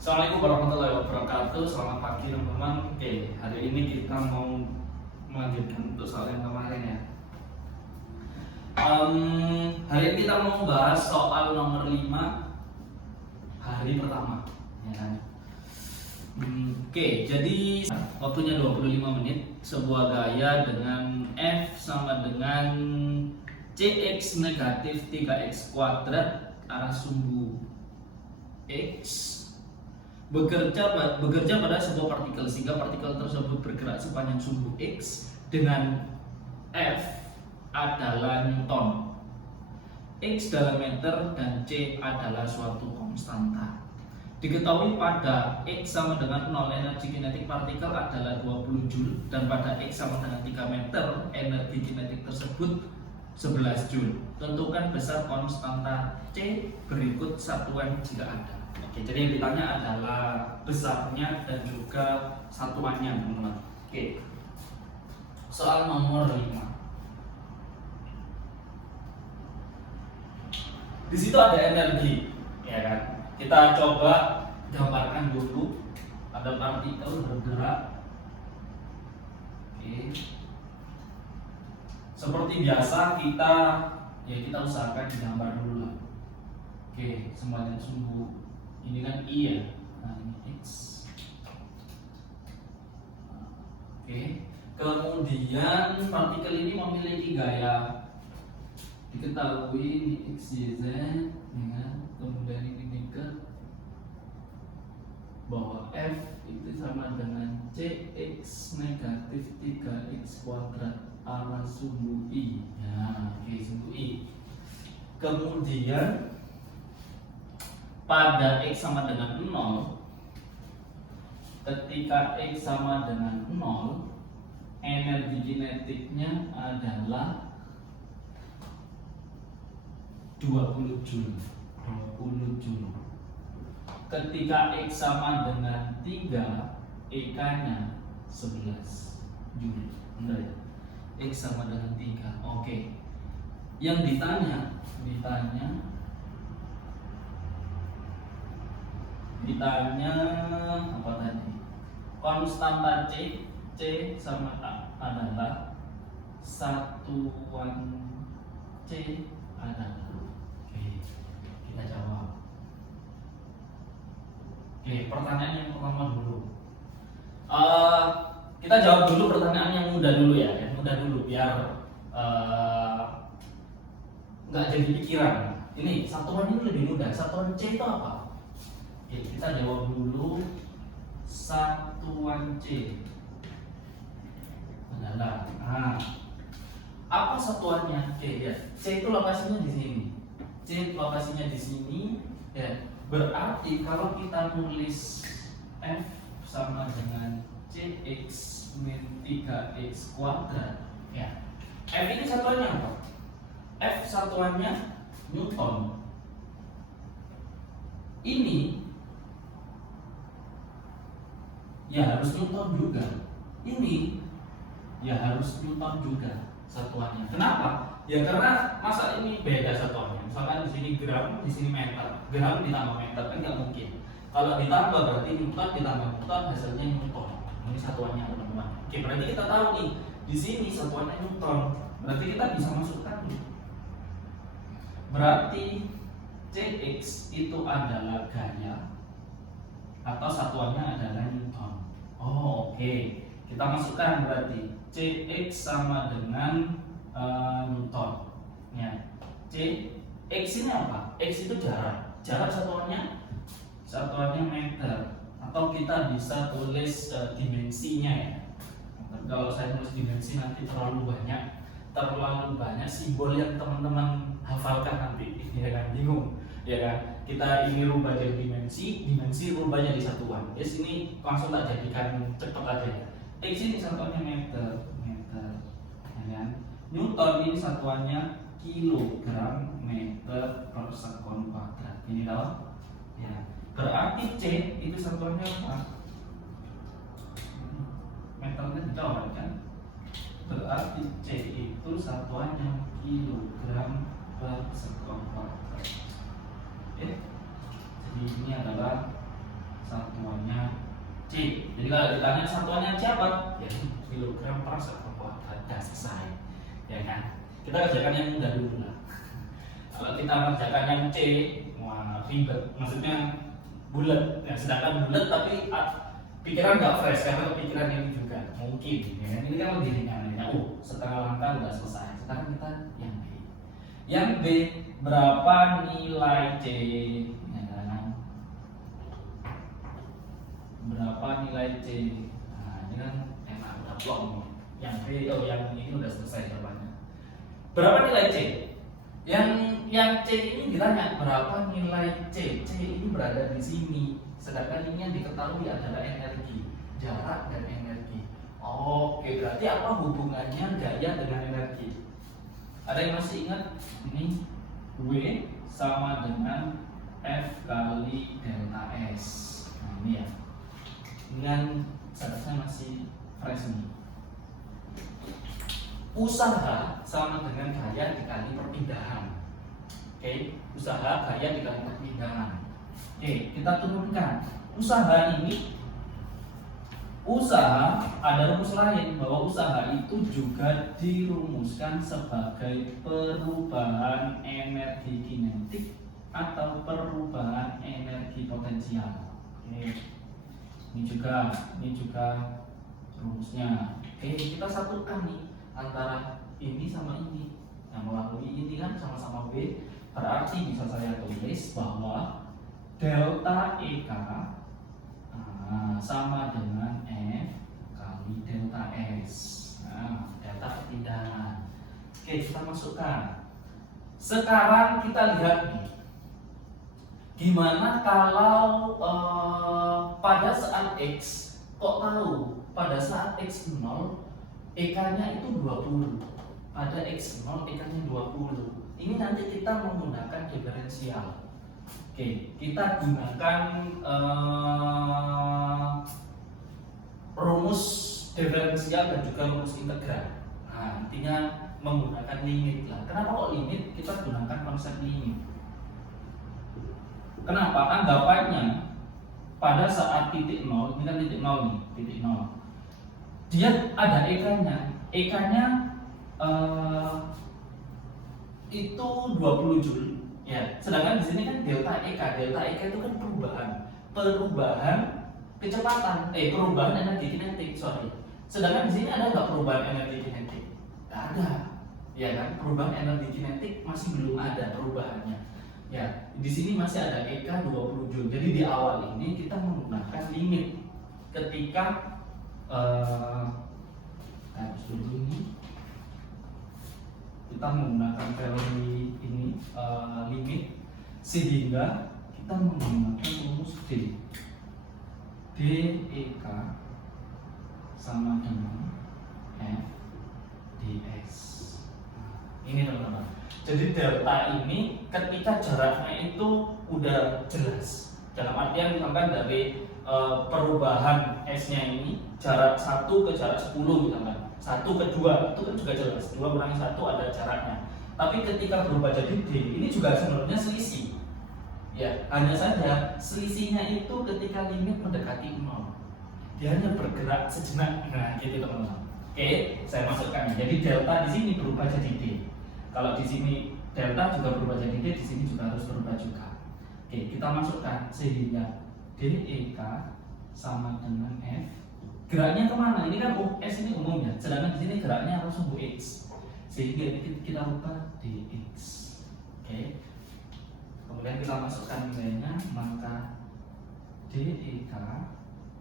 Assalamualaikum warahmatullahi wabarakatuh. Selamat pagi teman-teman. Oke, hari ini kita mau melanjutkan untuk soal yang kemarin ya. Hari ini kita mau bahas soal nomor 5 hari pertama ya kan? Oke, jadi waktunya 25 menit. Sebuah gaya dengan F sama dengan CX negatif 3X kuadrat arah sumbu X bekerja pada sebuah partikel, sehingga partikel tersebut bergerak sepanjang sumbu X dengan F adalah Newton, X dalam meter, dan C adalah suatu konstanta. Diketahui pada X sama dengan 0 energi kinetik partikel adalah 20 Joule, dan pada X sama dengan 3 meter energi kinetik tersebut 11 Joule. Tentukan besar konstanta C berikut satuan jika ada. Oke, jadi yang ditanya adalah besarnya dan juga satuannya, teman-teman. Oke. Soal nomor 5. Di situ ada energi, ya kan? Kita coba gambarkan dulu. Ada partikel bergerak. Oke. Seperti biasa kita usahakan digambar dulu lah. Oke, semuanya sumbu ini kan I ya. Nah, ini X. Oke. Kemudian partikel ini memiliki gaya, diketahui ini X, Y, Z, ya. Kemudian ini ke bahwa F itu sama dengan CX negatif 3X kuadrat arah sumbu I. Ya, oke, sumbu I. Kemudian pada X sama dengan 0, ketika X sama dengan 0, energi kinetiknya adalah 20 Joule. 20 Joule. Ketika X sama dengan 3, EK-nya 11 Joule. Benar ya? X sama dengan 3. Oke. Yang ditanya apa tadi? Konstanta C sama adalah satuan C adalah. Oke, kita jawab. Oke, pertanyaan yang pertama dulu. Kita jawab dulu pertanyaan yang mudah dulu ya, yang mudah dulu biar nggak jadi pikiran. Ini satuan ini lebih mudah. Satuan C itu apa? Oke, kita jawab dulu. Satuan C adalah apa satuannya? Oke ya, C itu lokasinya di sini. C lokasinya di sini ya. Berarti kalau kita nulis F sama dengan CX min 3X kuadrat ya. F ini satuannya apa? F satuannya Newton. Ini ya harus Newton juga. Ini ya harus Newton juga satuannya. Kenapa? Ya karena masa ini beda satuannya. Misalkan di sini gram, di sini meter. Gram ditambah meter kan nggak mungkin. Kalau ditambah berarti Newton ditambah Newton hasilnya Newton. Ini satuannya, teman-teman. Oke, berarti kita tahu nih di sini satuannya Newton. Berarti kita bisa masukkan nih. Berarti CX itu adalah gaya atau satuannya adalah Newton. Oh, oke. Kita masukkan berarti CX sama dengan Newton. Ya. X ini apa? X itu jarak. Jarak satuannya meter. Atau kita bisa tulis dimensinya ya. Kalau saya tulis dimensi nanti terlalu banyak simbol yang teman-teman hafalkan nanti, ya kan, bingung, ya kan. Kita ini rubah jadi dimensi rubah jadi satuan. Ya sini langsung tak jadikan cepet aja ya. X ini satuannya meter, ya kan. Newton ini satuannya kilogram meter per sekon kuadrat. Ini tahu? Ya. Berarti C itu satuannya apa? Meternya dijawab kan? Berarti C itu satuannya kilogram per sekon kuadrat. Oke. Jadi ini adalah C. Jadi kalau ditanya satuannya siapa? Ya kilogram per sektor kuadrat. Dah selesai. Ya kan? Kita kerjakan yang mudah dulu lah. Kalau kita kerjakan yang C, wah ribet. Maksudnya bulat. Ya, sedangkan bulat tapi pikiran nggak fresh karena kepikiran ini juga mungkin. Ya. Ini kan lebih ringan. Ya. Setengah langkah udah selesai. Sekarang kita yang B. Yang B, berapa nilai C? Ya, kan? Berapa nilai C? Nah, ini kan enak udah plong. Yang B, yang ini udah selesai jawabannya. Berapa nilai C? Yang C ini ditanya berapa nilai C? C ini berada di sini. Sedangkan ini yang diketahui adalah energi, jarak dan energi. Oke, berarti apa hubungannya gaya dengan energi? Ada yang masih ingat? Ini W sama dengan F kali delta S. Nah ini ya. Dengan seharusnya masih fresh nih. Usaha sama dengan gaya dikali perpindahan. Oke, usaha gaya dikali perpindahan. Oke, kita turunkan. Usaha ada rumus lain bahwa usaha itu juga dirumuskan sebagai perubahan energi kinetik atau perubahan energi potensial. Oke. Ini juga rumusnya. Oke, kita satukan nih antara ini sama ini. Nah, melalui ini kan sama-sama W, berarti bisa saya tulis bahwa delta EK sama dengan F kali delta S. Nah, delta perpindahan. Oke, kita masukkan. Sekarang kita lihat nih, gimana kalau pada saat X, kok tahu pada saat X0 EK-nya itu 20. Pada X0 EK-nya 20. Ini nanti kita menggunakan diferensial. Oke, kita gunakan rumus diferensial dan juga rumus integral. Nah, intinya menggunakan limit lah. Kenapa kok limit? Kita gunakan konsep limit. Kenapa? Anggapannya pada saat titik nol, ini kan titik nol nih, titik nol. Dia ada EK-nya. EK-nya itu 20 Joule. Ya, sedangkan di sini kan delta EK. Delta EK itu kan perubahan kecepatan, perubahan energi kinetik, sorry. Sedangkan di sini ada nggak perubahan energi kinetik? Nggak ada. Ya kan, perubahan energi kinetik masih belum ada perubahannya. Ya, di sini masih ada EK 20 Joule. Jadi di awal ini kita menggunakan limit ketika harus dulu ini kita menggunakan value ini limit sehingga kita menggunakan rumus D. DEK sama dengan F ds. Ini teman-teman. Jadi delta ini ketika jaraknya itu udah jelas. Dalam artian misalkan dari perubahan S-nya ini jarak 1 ke jarak 10 misalkan. 1 ke 2 itu kan juga jelas. 2 kurangi 1 ada jaraknya. Tapi ketika berubah jadi D, ini juga sebenarnya selisih. Ya, hanya saja selisihnya itu ketika limit mendekati 0. Dia hanya bergerak sejenak. Nah, gitu teman-teman. Oke, saya masukkan. Jadi delta di sini berubah jadi D. Kalau di sini delta juga berubah jadi D, di sini juga harus berubah juga. Oke, kita masukkan sehingga DEK sama dengan F. Geraknya kemana? Ini kan S ini umumnya, sedangkan di sini geraknya harus sumbu X. Sehingga ini kita ubah dx. Oke. Kemudian kita masukkan nilainya, maka DEK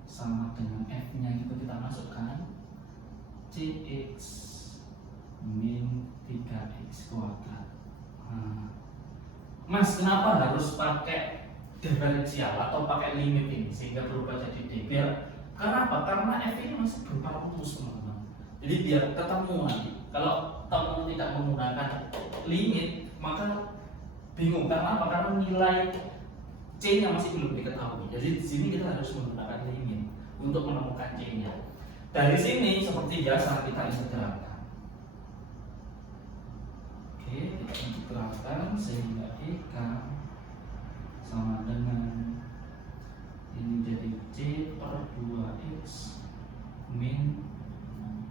sama dengan F-nya itu kita masukkan Cx min 3x kuadrat. Mas, kenapa harus pakai diferensial atau pakai limit ini sehingga berubah jadi D? Karena apa? Karena F ini masih berupa rumus, teman-teman. Jadi biar ketemu nanti. Kalau teman tidak menggunakan limit, maka bingung. Karena apa? Karena nilai C-nya masih belum diketahui. Jadi di sini kita harus menggunakan limit untuk menemukan C-nya. Dari sini seperti biasa kita integralkan. Oke, kita integralkan sehingga EK sama dengan ini jadi C per 2X min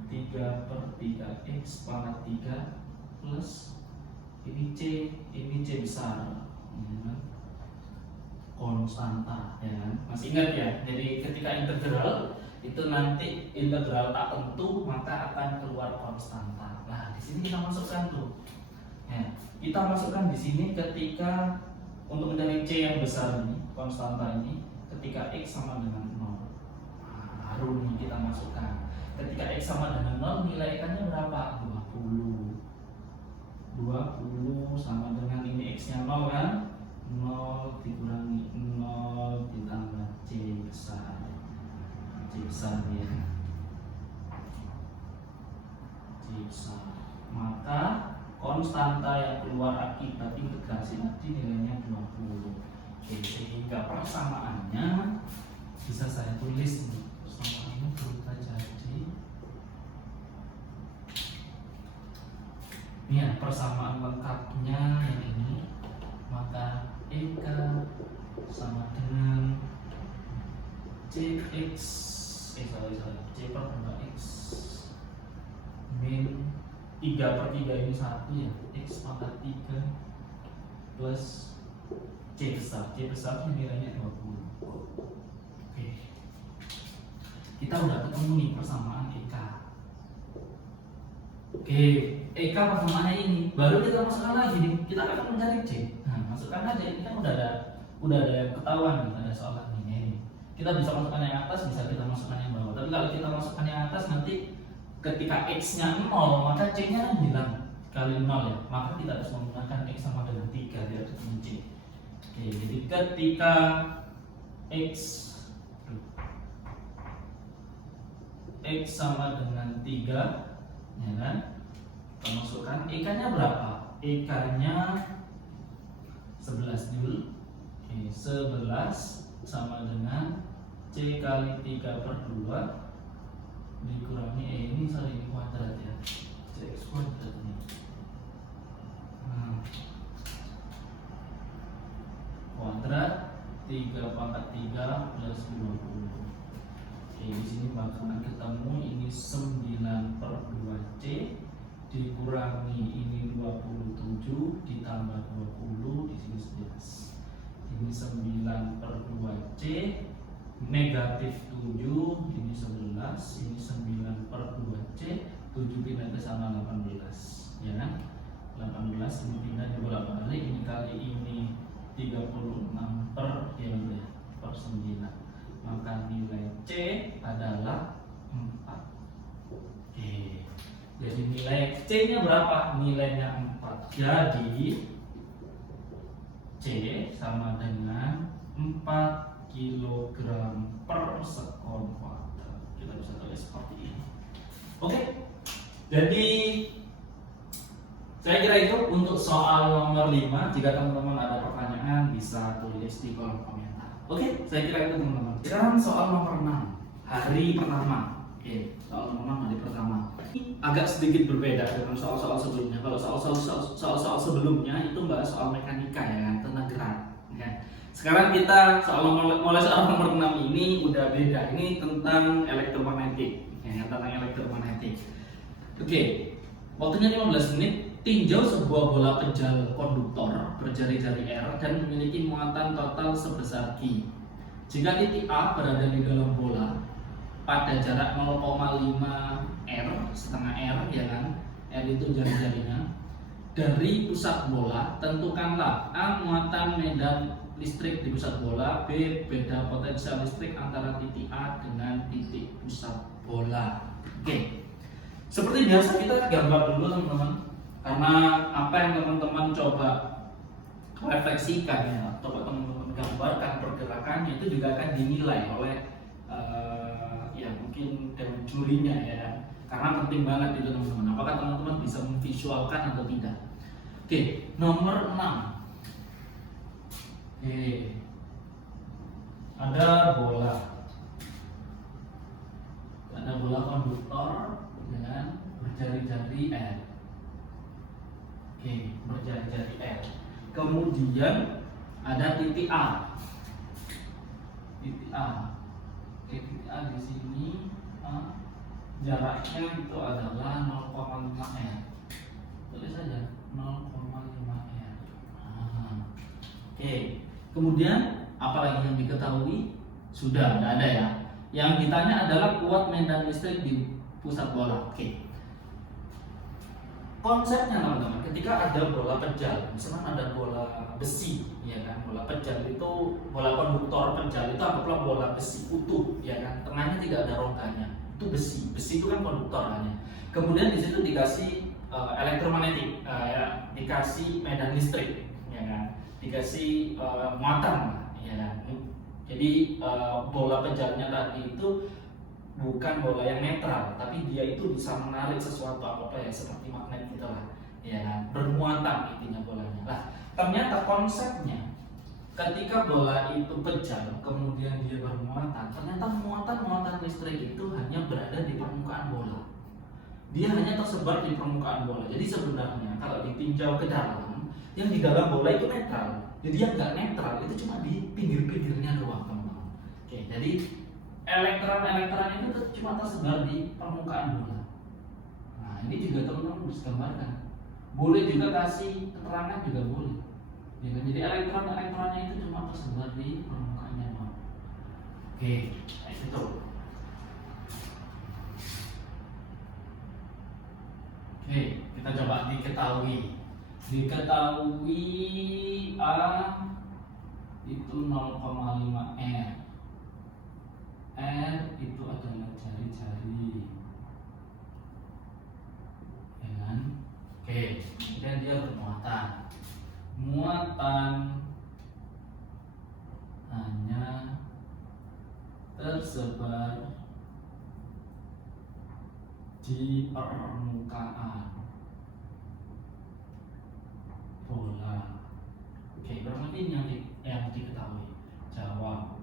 3 per 3X pangkat 3 plus ini C besar, konstanta, ya kan? Masih ingat ya? Jadi ketika integral itu nanti integral tak tentu maka akan keluar konstanta. Nah, di sini kita masukkan tuh. Ya, kita masukkan di sini ketika untuk mencari C yang besar ini, konstanta ini, ketika X sama dengan 0. Nah, baru ini kita masukkan. Ketika X sama dengan 0, nilai ikannya berapa? 20 sama dengan ini X nya 0 kan? 0 dikurangi 0 ditambah C besar ya, C besar. Maka konstanta yang keluar akibat integrasi tadi nilainya 20. Oke, sehingga persamaannya bisa saya tulis nih. Persamaannya berupa jadi ini ya, persamaan lengkapnya yang ini. Maka EK sama dengan CX C per 2X min 3 per 3 ini 1 ya, X pangkat 3 plus C besar nilainya 20. Oke, kita udah ketemu nih persamaan EK. Oke, EK persamaannya ini, baru kita masukkan lagi nih, kita akan mencari C. Nah, masukkan aja, ini kan udah ada yang ketahuan nih, ada soal ini. Kita bisa masukkan yang atas, bisa kita masukkan yang bawah. Tapi kalau kita masukkan yang atas nanti ketika X-nya 0, maka C-nya kan hilang kali 0 ya. Maka kita harus menggunakan X sama dengan 3 biar ketemu C. Oke, jadi ketika X sama dengan 3, ya kan? Kita masukkan EK-nya berapa? EK-nya 11 dulu. Oke, 11 sama dengan C kali 3 per 2 dikurangi ini kuadrat ya, CX kuadrat ini. Kuadrat 3 pangkat 3 plus 20. Oke, di sini bakalan ketemu ini 9 per 2C dikurangi ini 27 ditambah 20, di sini 11. Ini 9 per 2C negatif 7, ini 11, ini 9 per 2C, 7 pindah ke sana 18, ya kan? 18 ini pindah dibolak-balik, ini kali ini 36 per per 9. Maka nilai C adalah 4. Oke. Jadi nilai C-nya berapa? Nilainya 4. Jadi C sama dengan 4 kilogram per sekon kuadrat. Kita bisa tulis seperti ini. Oke. Jadi saya kira itu untuk soal nomor 5. Jika teman-teman ada pertanyaan bisa tulis di kolom komentar. Oke, saya kira itu teman-teman. Sekarang soal nomor 6, hari pertama. Oke, soal nomor 6 hari pertama. Ini agak sedikit berbeda dengan soal-soal sebelumnya. Kalau soal-soal sebelumnya itu bahas soal mekanika ya kan, tentang gerak. Ya. Sekarang kita mulai soal nomor 6 ini udah beda. Ini tentang elektromagnetik. Ya, tentang elektromagnetik. Oke. Waktunya 15 menit. Tinjau sebuah bola pejal konduktor berjari-jari R dan memiliki muatan total sebesar Q. Jika titik A berada di dalam bola pada jarak 0,5 R, setengah R ya kan, R itu jari-jarinya. Dari pusat bola, tentukanlah A muatan medan listrik di pusat bola, B beda potensial listrik antara titik A dengan titik pusat bola. Oke. Seperti biasa kita gambar dulu teman-teman. Karena apa yang teman-teman coba refleksikan ya, coba teman-teman gambarkan pergerakannya itu juga akan dinilai oleh ya mungkin dari jurinya ya. Karena penting banget itu teman-teman. Apakah teman-teman bisa memvisualkan atau tidak? Oke, nomor 6. Oke. Ada bola. Ada bola konduktor dengan berjari-jari R. Oke, berjari-jari R. Kemudian ada titik A. Titik A. titik A di sini, jaraknya itu adalah 0,5 R. Tulis saja 0,5 R. Oke. Kemudian apalagi yang diketahui? Sudah, tidak ada ya. Yang ditanya adalah kuat medan listrik di pusat bola. Oke. Konsepnya teman-teman, ketika ada bola pejal, misalnya ada bola besi, ya kan, bola pejal itu, bola konduktor pejal itu anggaplah bola besi utuh, ya kan, tengahnya tidak ada rongganya, itu besi itu kan konduktor hanya. Kemudian di situ dikasih elektromagnetik, ya, dikasih medan listrik, ya kan, dikasih muatan, ya kan. Jadi bola pejalnya tadi itu bukan bola yang netral, tapi dia itu bisa menarik sesuatu apa ya, seperti magnet gitu lah, ya kan, bermuatan intinya bolanya. Nah, ternyata konsepnya ketika bola itu pejal kemudian dia bermuatan, ternyata muatan listrik itu hanya berada di permukaan bola. Dia hanya tersebar di permukaan bola. Jadi sebenarnya kalau ditinjau ke dalam, yang di dalam bola itu netral. Jadi yang nggak netral itu cuma di pinggir-pinggirnya doang, teman-teman. Oke, jadi elektron itu cuma tersebar di permukaan bola. Nah, ini juga teman-teman harus gambarkan. Boleh juga kasih keterangan juga boleh. Ya, jadi elektronnya itu cuma tersebar di permukaannya doang. Oke, itu. Oke, kita coba diketahui. A itu 0,5 R. R itu adalah jari-jari, ya kan? Oke, kemudian dia bermuatan. Muatan hanya tersebar di permukaan bola. Oke, berarti ini yang diketahui. Jawab.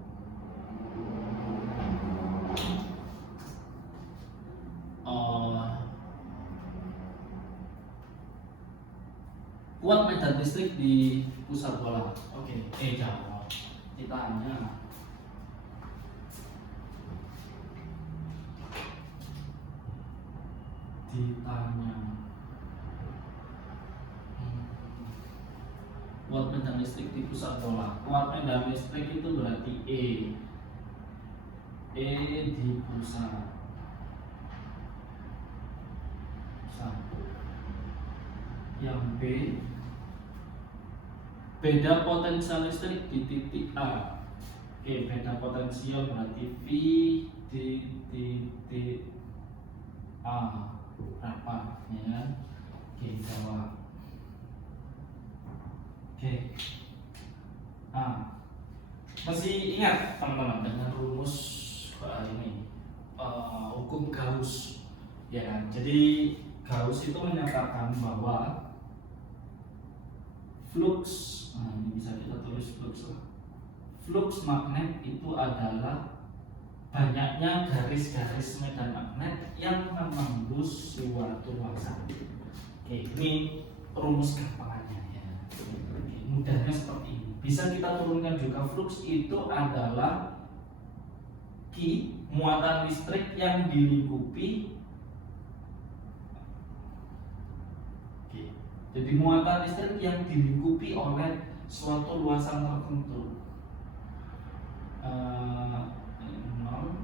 Kuat medan listrik di pusat bola. Oke, jawab. Ditanya. Kuat medan listrik di pusat bola. Kuat medan listrik itu berarti E di pusat. Yang B, beda potensial listrik di titik A. Oke, beda potensial berarti V di titik A berapa, ya kan? Oke, jawab. Oke. Masih ingat teman-teman dengan rumus ini hukum Gauss, ya kan? Jadi Gauss itu menyatakan bahwa flux, ini bisa kita tulis flux lah. Flux magnet itu adalah banyaknya garis-garis medan magnet yang menembus suatu luasan. Oke, ini rumus gampangannya ya. Oke, mudahnya seperti ini. Bisa kita turunkan juga, flux itu adalah Q, muatan listrik yang dilingkupi. Jadi muatan listrik yang dilingkupi oleh suatu luasan tertentu. 0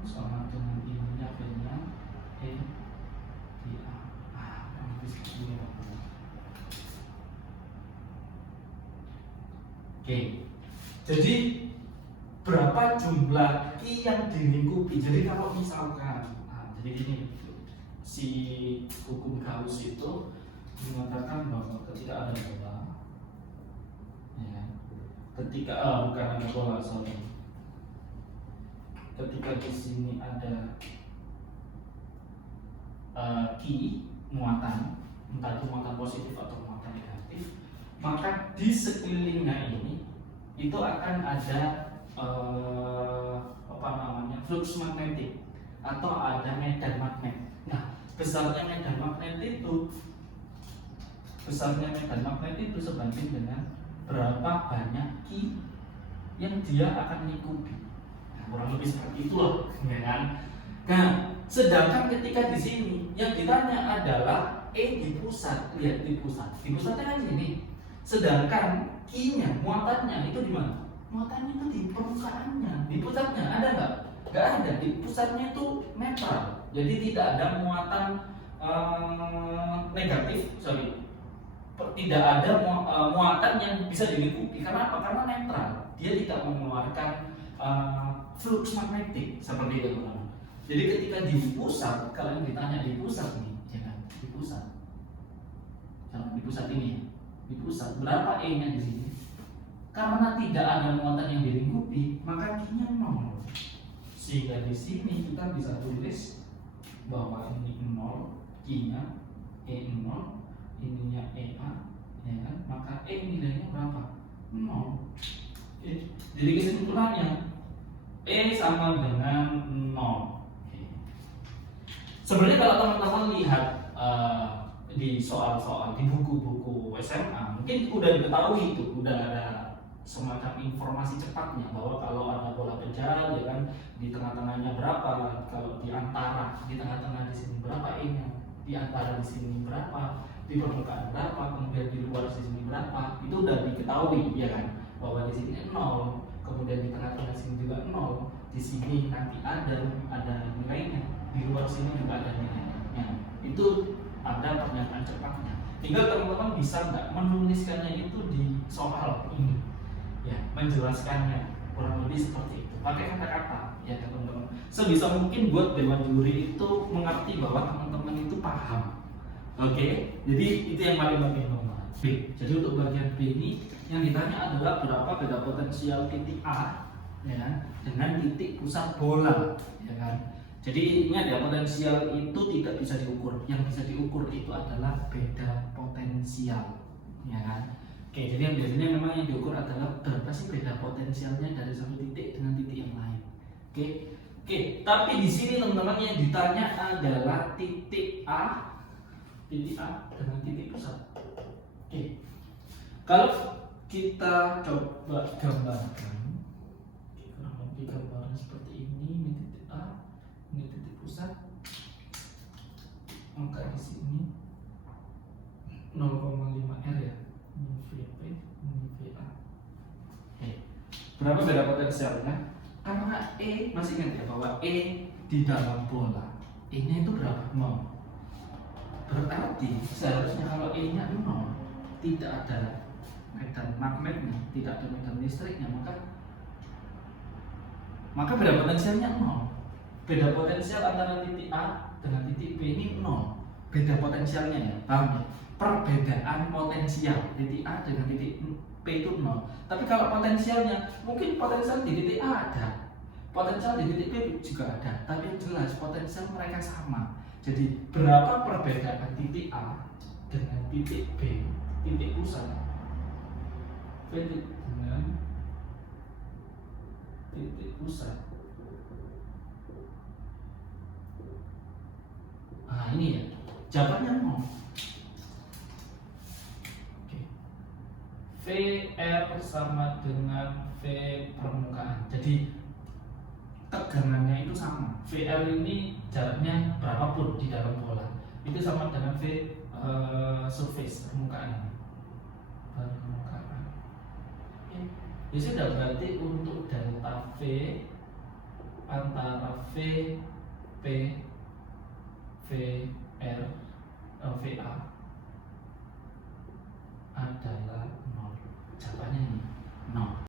sama dengan ininya V-nya E di A. Oke. Jadi berapa jumlah Q yang dilingkupi? Jadi kalau misalkan, jadi gini, si hukum Gauss itu mengatakan bahwa ketika ada bola, ya, ketika bukan ada bola, sorry. Ketika di sini ada Q muatan, entah itu muatan positif atau muatan negatif, maka di sekelilingnya ini itu akan ada flux magnetik atau ada medan magnet. Nah, besarnya medan magnet itu sebanding dengan berapa banyak Q yang dia akan lingkupi. Nah, kurang lebih seperti itulah, ya kan? Nah, sedangkan ketika di sini yang ditanya adalah di pusat, lihat di pusatnya kan sini. Sedangkan Q-nya, muatannya itu di mana? Muatannya itu di permukaannya, di pusatnya ada nggak? Nggak ada, di pusatnya itu netral. Jadi tidak ada muatan negatif, tidak ada muatan yang bisa dilingkupi. Karena apa? Karena netral. Dia tidak mengeluarkan flux magnetik seperti itu, teman-teman. Jadi ketika di pusat, kalau ditanya di pusat nih, ya kan? Di pusat, di pusat ini, di pusat berapa E-nya di sini? Karena tidak ada muatan yang dilingkupi, maka Q-nya 0. Sehingga di sini kita bisa tulis bahwa ini 0, Q-nya E0, ininya EA, ya kan? Maka E nilainya berapa? 0. Jadi kesimpulannya E sama dengan 0. Sebenarnya kalau teman-teman lihat di soal-soal di buku-buku SMA, mungkin udah diketahui itu, udah ada semacam informasi cepatnya bahwa kalau ada bola penjara, ya kan, di tengah-tengahnya berapa, kalau di antara, di tengah-tengah di sini berapa E-nya, di antara di sini berapa, di permukaan berapa, kemudian di luar di sini berapa, itu udah diketahui, ya kan, bahwa di sini 0, kemudian di tengah-tengah sini juga 0, di sini nanti ada nilainya, di luar sini juga ada nilainya. Ya, itu ada pernyataan cepatnya. Tinggal teman-teman bisa nggak menuliskannya itu di soal ini, ya, menjelaskannya kurang lebih seperti itu. Pakai kata-kata, ya teman-teman. Sebisa mungkin buat dewan juri itu mengerti bahwa teman-teman itu paham. Oke, jadi itu yang paling penting, teman-teman. B. Jadi untuk bagian B ini yang ditanya adalah berapa beda potensial titik A, ya kan, dengan titik pusat bola, ya kan. Jadi ingat ya, potensial itu tidak bisa diukur. Yang bisa diukur itu adalah beda potensial, ya kan. Oke, jadi yang biasanya memang yang diukur adalah berapa sih beda potensialnya dari satu titik dengan titik yang lain. Oke, tapi di sini teman-teman yang ditanya adalah titik A dengan titik pusat. Oke, kalau kita coba gambarkan, kurang lebih gambarnya seperti ini titik A, ini titik pusat, maka di sini 0,5 R ya, ini VP, ini VA. Oke, berapa beda potensialnya? Karena E, masih ingat ya bahwa E di dalam bola, E-nya itu berapa? 0. Berarti seharusnya kalau E-nya 0, tidak ada medan magnetnya, tidak ada medan listriknya, maka beda potensialnya 0. Beda potensial antara titik A dengan titik B ini 0. Beda potensialnya, ya, paham ya? Perbedaan potensial titik A dengan titik B itu 0. Tapi kalau potensialnya, mungkin potensial di titik A ada, potensial di titik B juga ada, tapi yang jelas potensial mereka sama. Jadi berapa perbedaan titik A dengan titik B, titik pusat, dengan titik pusat. Nah ini ya, jawabannya 0. Oke. VR sama dengan V permukaan. Jadi tegangannya itu sama. VR ini jaraknya berapapun di dalam bola, itu sama dengan V surface permukaan ini. Permukaan. Oke. Ya sudah, berarti untuk delta V antara V P VR VA adalah 0. Jawabannya ini 0.